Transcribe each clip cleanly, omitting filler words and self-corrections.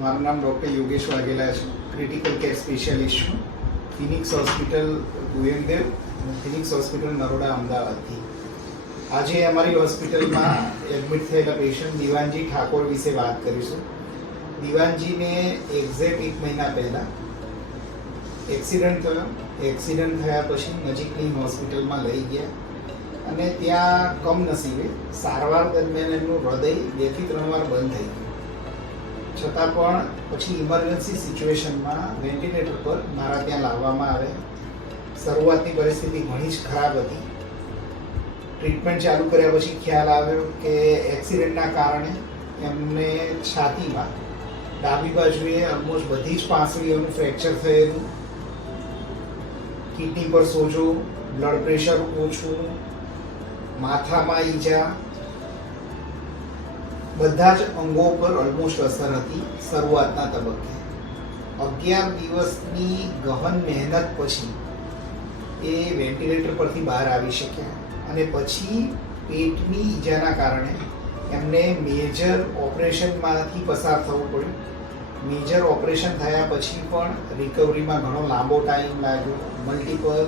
મારું નામ ડૉક્ટર યોગેશ વાઘેલા છે. ક્રિટિકલ કેર સ્પેશિયાલિસ્ટ છું. ફિનિક્સ હોસ્પિટલ ગુએમદેવ અને ફિનિક્સ હોસ્પિટલ નરોડા અમદાવાદથી. આજે અમારી હોસ્પિટલમાં એડમિટ થયેલા પેશન્ટ દિવાનજી ઠાકોર વિશે વાત કરીશું. દિવાનજીને એક્ઝેક્ટ 1 મહિના પહેલાં એક્સિડન્ટ થયો. એક્સિડન્ટ થયા પછી નજીકની હોસ્પિટલમાં લઈ ગયા અને ત્યાં કમનસીબે સારવાર દરમિયાન એમનું હૃદય 2 થી 3 વાર બંધ થઈ ગયું. છતાં પણ પછી ઇમરજન્સી સિચ્યુએશનમાં વેન્ટિલેટર પર મારા ત્યાં લાવવામાં આવે. શરૂઆતની પરિસ્થિતિ ઘણી જ ખરાબ હતી. ટ્રીટમેન્ટ ચાલુ કર્યા પછી ખ્યાલ આવ્યો કે એક્સિડન્ટના કારણે એમને છાતીમાં ડાબી બાજુએ ઓલમોસ્ટ બધી જ પાંસળીઓનું ફ્રેક્ચર થયેલું, કિડની પર સોજો, બ્લડ પ્રેશર ઓછું, માથામાં ઈજા, બધા જ અંગો પર ઓલમોસ્ટ અસર હતી શરૂઆતના તબક્કે. 11 દિવસની ગહન મહેનત પછી એ વેન્ટિલેટર પરથી બહાર આવી શક્યા અને પછી પેટની ઈજાના કારણે એમને મેજર ઓપરેશનમાંથી પસાર થવું પડ્યું. મેજર ઓપરેશન થયા પછી પણ રિકવરીમાં ઘણો લાંબો ટાઈમ લાગ્યો. મલ્ટિપલ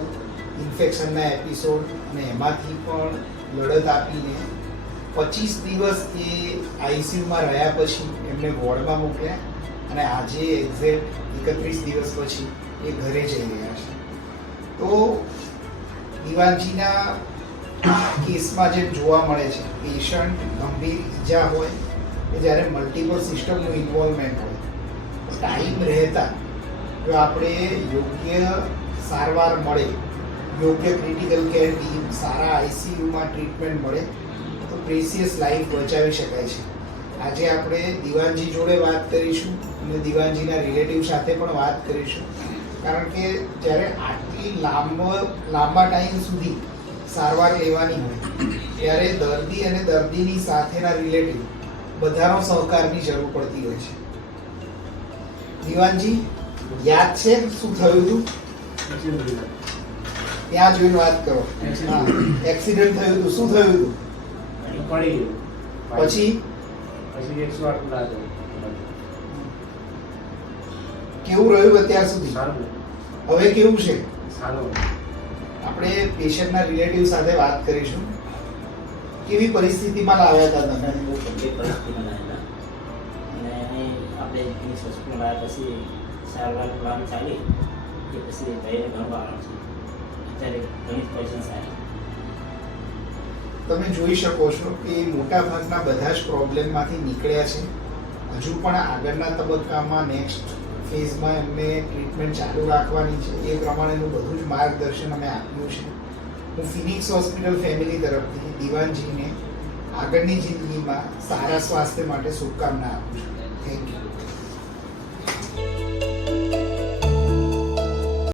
ઇન્ફેક્શનના એપિસોડ અને એમાંથી પણ લડત આપીને 25 દિવસ એ આઈસીયુમાં રહ્યા પછી એમને વોર્ડમાં મોકલ્યા અને આજે એક્ઝેક્ટ 31 દિવસ પછી એ ઘરે જઈ રહ્યા છે. તો દિવાનજીના કેસમાં જે જોવા મળે છે, પેશન્ટ ગંભીર ઈજા હોય કે જ્યારે મલ્ટિપલ સિસ્ટમનું ઇન્વોલ્વમેન્ટ હોય, ટાઈમ રહેતા જો આપણે યોગ્ય સારવાર મળે, યોગ્ય ક્રિટિકલ કેર ટીમ, સારા આઈસીયુમાં ટ્રીટમેન્ટ મળે તો પ્રેસિયસ લાઈફ બચાવી શકાય છે. આજે આપણે દિવાનજી જોડે વાત કરીશું અને દિવાનજીના રિલેટિવ સાથે પણ વાત કરીશું, કારણ કે જ્યારે આટલી લાંબા ટાઈમ સુધી સારવાર લેવાની હોય ત્યારે દર્દી અને દર્દીની સાથેના રિલેટિવ બધાનો સહકારની જરૂર પડતી હોય છે. દિવાનજી, યાદ છે શું થયું હતું? ત્યાં જોઈને વાત કરો. એક્સિડન્ટ થયું હતું, શું થયું હતું? પછી કેવું રહ્યું અત્યાર સુધી? હવે કેવું છે? આપણે પેશન્ટના રિલેટિવ સાથે વાત કરીશું. કેવી પરિસ્થિતિમાં લાવ્યા હતા તમે? બહુ ગંભીર પરિસ્થિતિમાં લાવેલા અને આપણે ફિનિક્સ હોસ્પિટલ આવ્યા પછી સારવાર પ્લાન ચાલી એ પછી ભાઈને ઘણું આરામ છે. અત્યારે ઘણી જ પેશન્ટ્સ આવી. તમે જોઈ શકો છો કે મોટા ભાગના બધા જ પ્રોબ્લેમમાંથી નીકળ્યા છે. હજુ પણ આગળના તબક્કામાં નેક્સ્ટ ફેઝમાં એમને ટ્રીટમેન્ટ ચાલુ રાખવાની છે. એ પ્રમાણેનું બધું જ માર્ગદર્શન અમે આપ્યું છે. હું ફિનિક્સ હોસ્પિટલ ફેમિલી તરફથી દિવાનજીને આગળની જિંદગીમાં સારા સ્વાસ્થ્ય માટે શુભકામના આપું છું. Thank you.